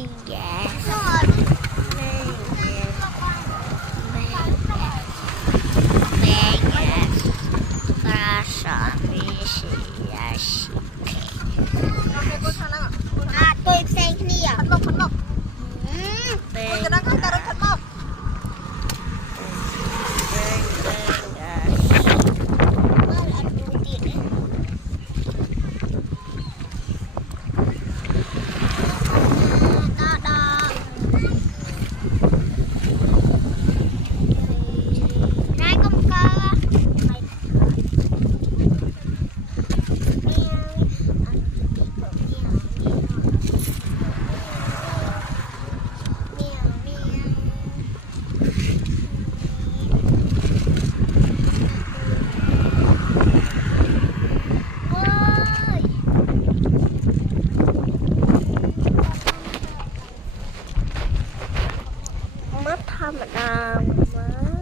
Yes. Vegas. Yes. À, tôi xem cái gì ạ? Phân mộc. Tôi đang khai ta phân mộc. Mất thăm ở đâu